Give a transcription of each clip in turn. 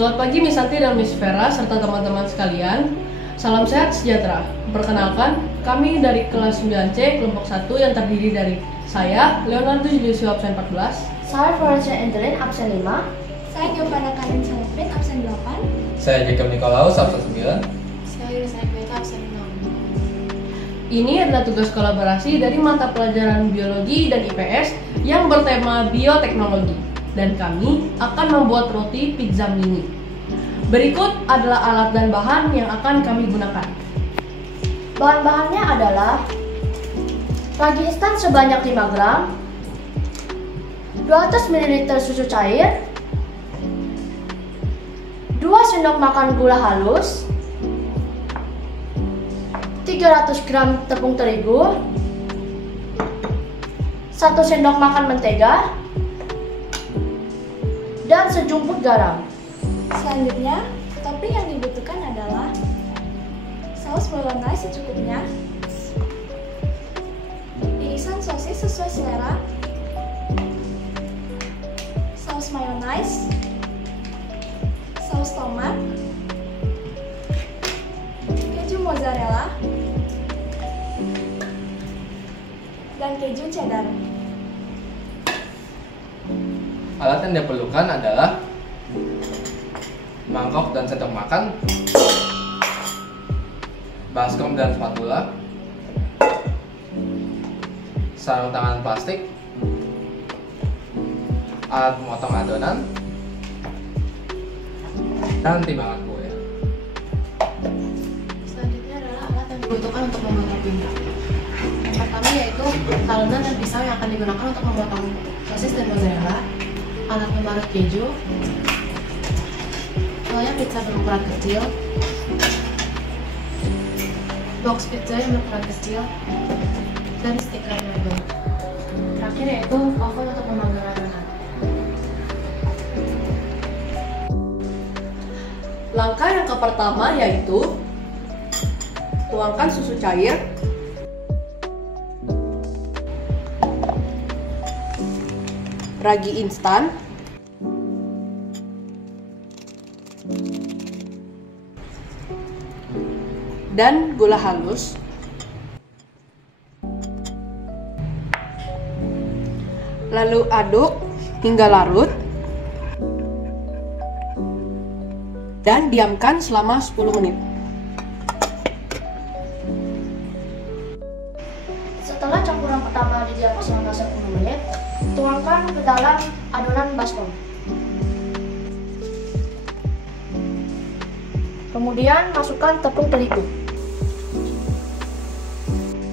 Selamat pagi Miss Santi dan Miss Vera serta teman-teman sekalian. Salam sehat sejahtera. Perkenalkan, kami dari kelas 9C kelompok 1 yang terdiri dari saya, Leonardo Julius absen 14. Saya Florencia Angelin absen 5. Saya Giovanna Karin Salvin absen 8. Saya Jacob Nikolaus absen 9. Saya Yunus Beta absen 6. Ini adalah tugas kolaborasi dari mata pelajaran biologi dan IPS yang bertema bioteknologi. Dan kami akan membuat roti pizza mini. Berikut adalah alat dan bahan yang akan kami gunakan. Bahan-bahannya adalah ragi instan sebanyak 5 gram, 200 ml susu cair, 2 sendok makan gula halus, 300 gram tepung terigu, 1 sendok makan mentega, dan sejumput garam. Selanjutnya, topping yang dibutuhkan adalah saus bolognese secukupnya, irisan sosis sesuai selera, saus mayonnaise, saus tomat, keju mozzarella, dan keju cheddar. Alat yang diperlukan adalah mangkok dan sendok makan, baskom dan spatula, sarung tangan plastik, alat memotong adonan, dan timbangan kue. Selanjutnya adalah alat yang dibutuhkan untuk membuat topping. Yang pertama yaitu adonan dan pisau yang akan digunakan untuk memotong sosis dan mozzarella, alat pembalut keju, loyang pizza berukuran kecil, box pizza yang berukuran kecil, dan stiker label. Terakhir yaitu oven untuk memanggang adonan. Langkah yang pertama yaitu tuangkan susu cair, ragi instan, dan gula halus. Lalu aduk hingga larut dan diamkan selama 10 menit. Setelah campuran pertama didiamkan selama 10 menit, tuangkan ke dalam adonan baskom. Kemudian masukkan tepung terigu.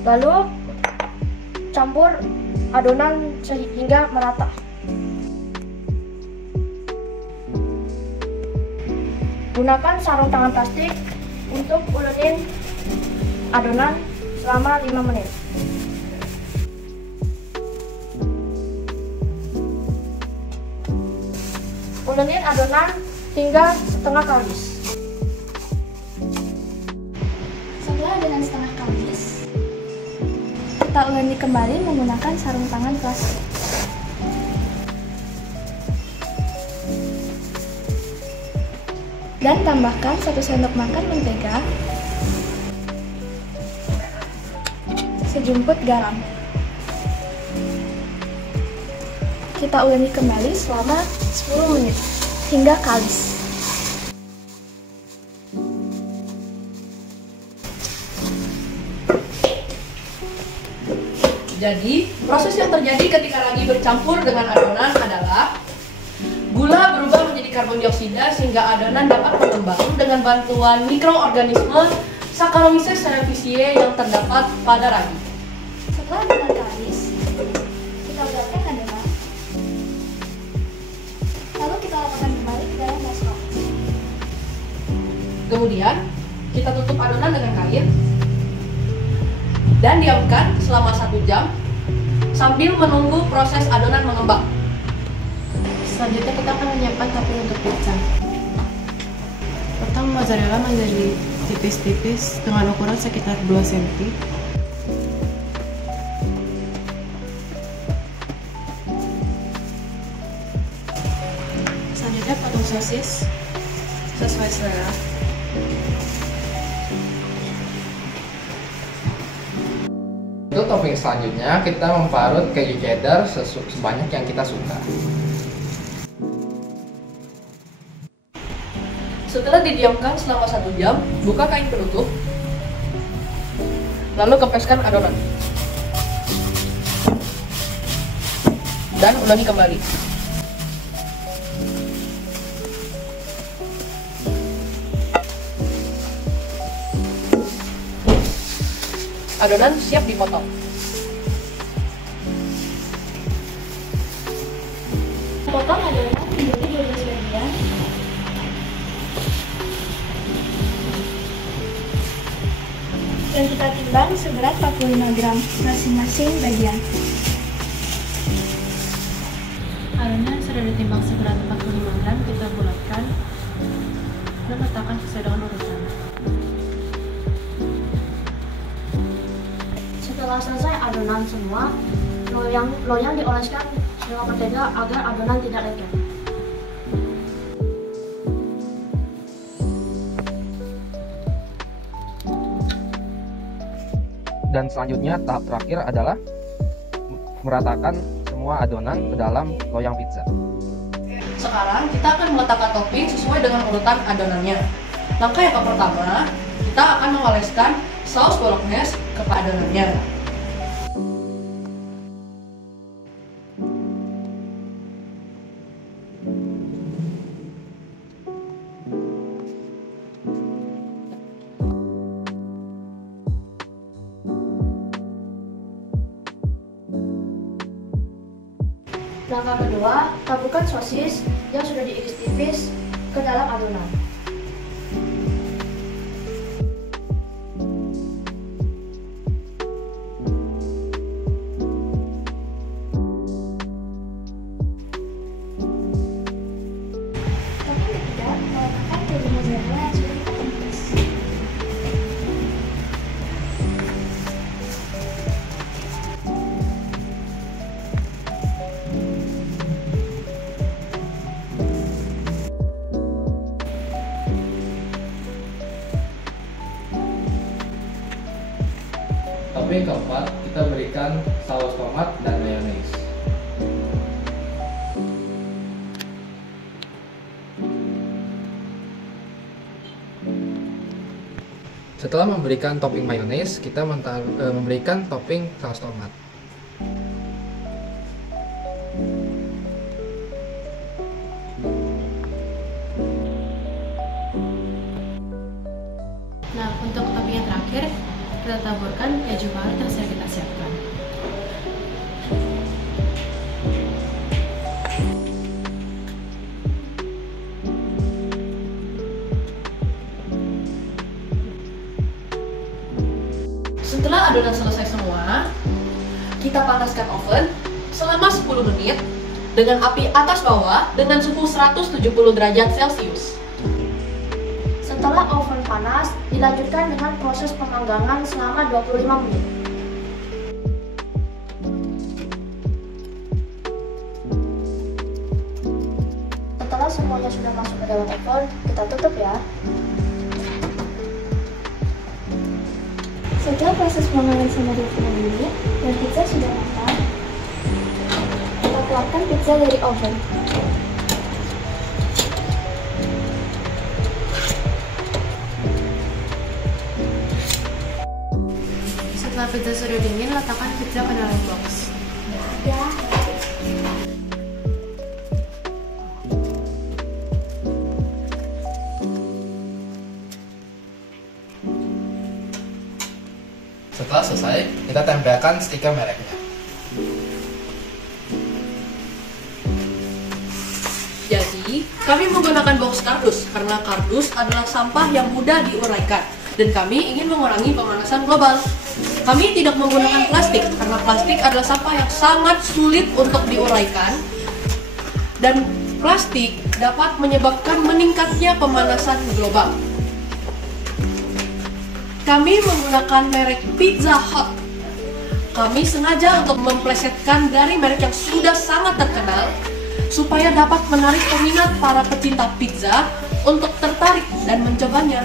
Lalu campur adonan sehingga merata. Gunakan sarung tangan plastik untuk ulenin adonan selama 5 menit. Ulenin adonan hingga setengah kalis. Setelah adonan setengah kalis, kita uleni kembali menggunakan sarung tangan plastik. Dan tambahkan 1 sendok makan mentega, sejumput garam. Kita uleni kembali selama 10 menit hingga kalis. Jadi, proses yang terjadi ketika ragi bercampur dengan adonan adalah gula berubah menjadi karbon dioksida sehingga adonan dapat mengembang dengan bantuan mikroorganisme Saccharomyces cerevisiae yang terdapat pada ragi. Setelah adonan kalis, kita letakkan adonan. Lalu kita letakkan kembali ke dalam baskom. Kemudian, kita tutup adonan dengan kain dan diamkan selama 1 jam sambil menunggu proses adonan mengembang. Selanjutnya kita akan menyiapkan topping untuk pizza. Potong mozzarella menjadi tipis-tipis dengan ukuran sekitar 2 cm. Selanjutnya potong sosis sesuai selera. Untuk topping selanjutnya, kita memparut keju cheddar sebanyak yang kita suka. Setelah didiamkan selama 1 jam, buka kain penutup, lalu kempeskan adonan. Dan ulangi kembali. Adonan siap dipotong. Potong adonan menjadi 12 bagian. Dan kita timbang seberat 45 gram masing-masing bagian. Adonan sudah ditimbang seberat 45 gram, kita bulatkan dan letakkan sesuai dengan urutan. Setelah selesai adonan semua, loyang dioleskan dengan mentega agar adonan tidak lengket. Dan selanjutnya tahap terakhir adalah meratakan semua adonan ke dalam loyang pizza. Sekarang kita akan meletakkan topping sesuai dengan urutan adonannya. Langkah yang pertama, kita akan mengoleskan saus bolognese ke adonannya. Langkah kedua, taburkan sosis yang sudah diiris tipis ke dalam adonan. Topping ketiga, meletakkan keju mozzarella yang sudah kita tempes. Topping keempat, kita berikan saus tomat dan mayones. Setelah memberikan topping mayones, kita memberikan topping saus tomat. Nah, untuk topping yang terakhir, kita taburkan keju parut yang sudah kita siapkan. Setelah adonan selesai semua, kita panaskan oven selama 10 menit dengan api atas bawah dengan suhu 170 derajat Celcius. Setelah oven panas, dilanjutkan dengan proses pemanggangan selama 25 menit. Setelah semuanya sudah masuk ke dalam oven, kita tutup ya. Setelah proses pemanggangan selama 20 menit dan pizza sudah matang, kita keluarkan pizza dari oven. Setelah pizza sudah dingin, letakkan pizza ke dalam box. Ya, Setelah selesai, kita tempelkan stiker mereknya. Jadi, kami menggunakan box kardus karena kardus adalah sampah yang mudah diuraikan dan kami ingin mengurangi pemanasan global. Kami tidak menggunakan plastik karena plastik adalah sampah yang sangat sulit untuk diuraikan dan plastik dapat menyebabkan meningkatnya pemanasan global. Kami menggunakan merek Pizza Hut. Kami sengaja untuk memplesetkan dari merek yang sudah sangat terkenal supaya dapat menarik peminat para pecinta pizza untuk tertarik dan mencobanya.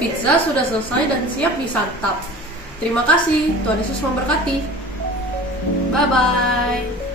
Pizza sudah selesai dan siap disantap. Terima kasih, Tuhan Yesus memberkati. Bye-bye.